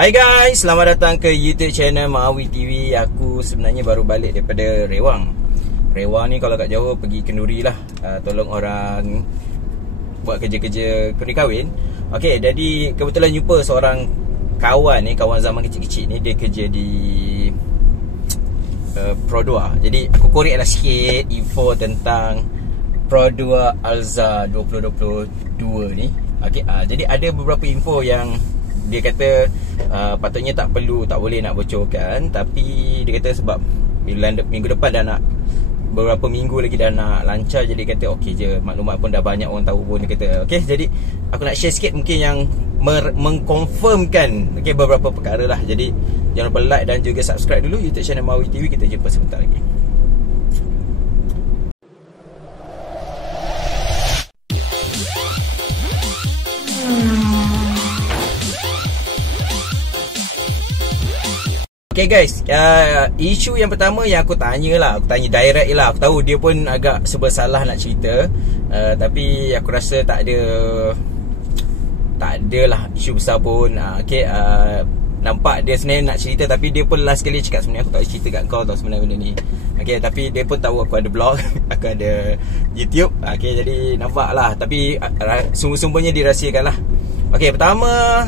Hai guys, selamat datang ke YouTube channel Maawi TV. Aku sebenarnya baru balik daripada Rewang. Rewang ni kalau kat Johor pergi kenduri lah, tolong orang buat kerja-kerja kenduri kahwin. Okey, jadi kebetulan jumpa seorang kawan ni, kawan zaman kecil-kecil ni. Dia kerja di Pro2. Jadi aku korek lah sikit info tentang Pro2 Alza 2022 ni. Okey, jadi ada beberapa info yang dia kata patutnya tak boleh nak bocorkan. Tapi dia kata sebab minggu depan dah nak, beberapa minggu lagi dah nak lancar. Jadi dia kata okey je, maklumat pun dah banyak orang tahu pun. Dia kata okey, jadi aku nak share sikit mungkin yang mengkonfirmkan beberapa perkara lah. Jadi jangan lupa like dan juga subscribe dulu YouTube channel Maawi TV. Kita jumpa sebentar lagi. Okay guys, isu yang pertama yang aku tanya direct lah. Aku tahu dia pun agak serba salah nak cerita, tapi aku rasa tak ada lah isu besar pun. Nampak dia sebenarnya nak cerita, tapi dia pun last kali cakap sebenarnya aku tak cerita kat kau tau sebenarnya benda ni. Tapi dia pun tahu aku ada blog, aku ada YouTube. Jadi nampak lah, tapi sumber-sumbernya dirahsiakan lah. Pertama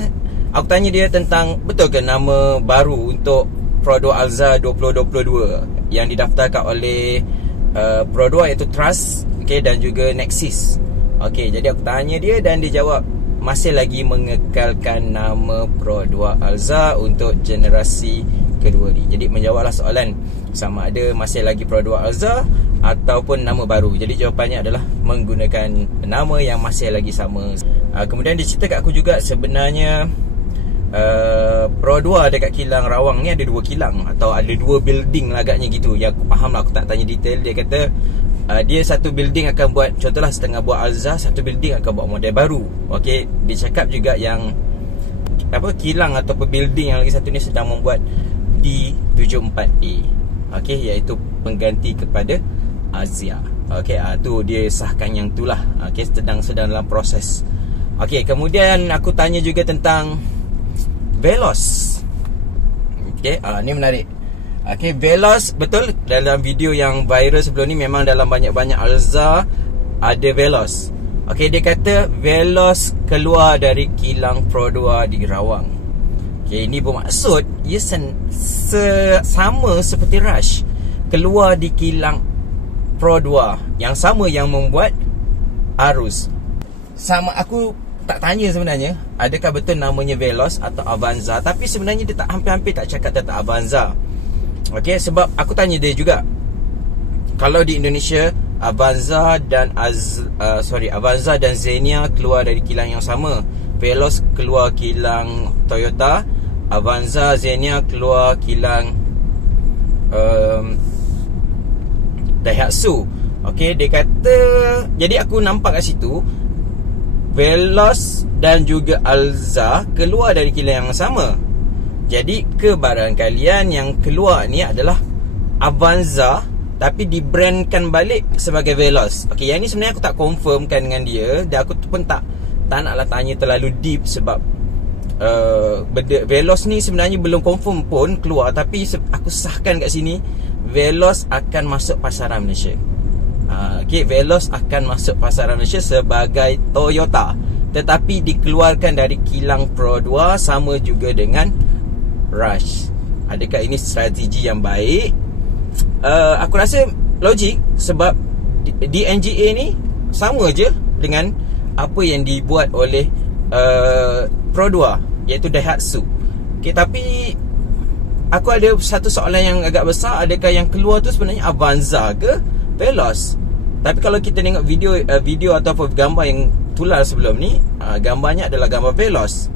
aku tanya dia tentang betul ke nama baru untuk Pro2 Alza 2022 yang didaftarkan oleh Pro2 iaitu Trust, dan juga Nexus. Jadi aku tanya dia dan dia jawab masih lagi mengekalkan nama Pro2 Alza untuk generasi kedua ni. Jadi menjawablah soalan sama ada masih lagi Pro2 Alza ataupun nama baru. Jadi jawapannya adalah menggunakan nama yang masih lagi sama. Kemudian dia cerita kat aku juga sebenarnya Pro2 dekat kilang Rawang ni ada 2 kilang atau ada 2 building lah agaknya gitu. Yang aku faham lah, aku tak tanya detail. Dia kata dia satu building akan buat, contohlah setengah buat Alza, satu building akan buat model baru. Dia cakap juga yang kilang atau building yang lagi satu ni sedang membuat D74A, iaitu pengganti kepada Azia. Tu dia sahkan yang tu lah. Sedang dalam proses. Kemudian aku tanya juga tentang Veloz. Ni menarik. Veloz, betul, dalam video yang viral sebelum ni memang dalam banyak-banyak Alza ada Veloz. Dia kata Veloz keluar dari kilang Pro2 di Rawang. Ini bermaksud ia sama seperti Rush keluar di kilang Pro2 yang sama yang membuat Arus. Sama, aku tak tanya sebenarnya adakah betul namanya Veloz atau Avanza, tapi sebenarnya dia tak hampir-hampir tak cakap tentang Avanza. Sebab aku tanya dia juga, kalau di Indonesia Avanza dan Avanza dan Xenia keluar dari kilang yang sama. Veloz keluar kilang Toyota, Avanza Xenia keluar kilang Daihatsu. Dia kata, jadi aku nampak kat situ Veloz dan juga Alza keluar dari kilang yang sama. Jadi kebarangkalian yang keluar ni adalah Avanza tapi dibrandkan balik sebagai Veloz. Yang ni sebenarnya aku tak confirmkan dengan dia, dan aku pun tak naklah tanya terlalu deep sebab Veloz ni sebenarnya belum confirm pun keluar. Tapi aku sahkan kat sini Veloz akan masuk pasaran Malaysia. Veloz akan masuk pasaran Malaysia sebagai Toyota, tetapi dikeluarkan dari kilang Pro2 sama juga dengan Rush. Adakah ini strategi yang baik? Aku rasa logik, sebab DNGA ni sama je dengan apa yang dibuat oleh Pro2 iaitu Daihatsu. Tapi aku ada satu soalan yang agak besar. Adakah yang keluar tu sebenarnya Avanza ke Veloz? Tapi kalau kita tengok video ataupun gambar yang tular sebelum ni, gambarnya adalah gambar Veloz.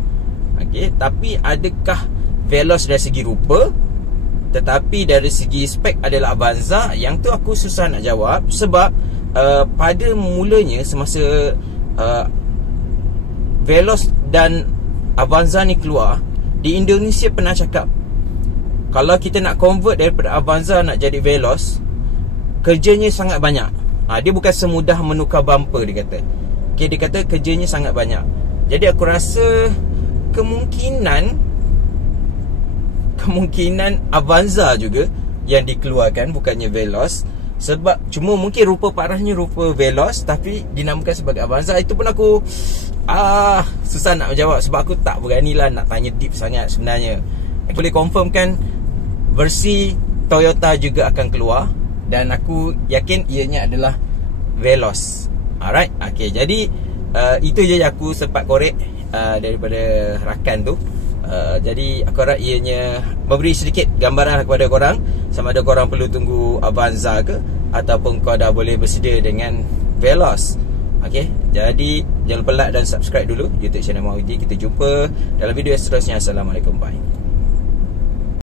Tapi adakah Veloz dari segi rupa tetapi dari segi spek adalah Avanza? Yang tu aku susah nak jawab. Sebab pada mulanya semasa Veloz dan Avanza ni keluar, di Indonesia pernah cakap kalau kita nak convert daripada Avanza nak jadi Veloz, kerjanya sangat banyak. Dia bukan semudah menukar bumper, dia kata. Dia kata kerjanya sangat banyak. Jadi aku rasa kemungkinan kemungkinan Avanza juga yang dikeluarkan, bukannya Veloz. Sebab cuma mungkin rupa parahnya rupa Veloz tapi dinamakan sebagai Avanza. Itu pun aku susah nak menjawab, sebab aku tak beranilah nak tanya deep sangat sebenarnya. Aku boleh confirmkan versi Toyota juga akan keluar, dan aku yakin ianya adalah Veloz. Alright, okay, jadi itu je yang aku sempat korek daripada rakan tu. Jadi aku harap ianya memberi sedikit gambaran kepada korang, sama ada korang perlu tunggu Avanza ke, ataupun kau dah boleh bersedia dengan Veloz. Okay, jadi jangan lupa like dan subscribe dulu YouTube channel Mahudi. Kita jumpa dalam video seterusnya. Assalamualaikum, bye.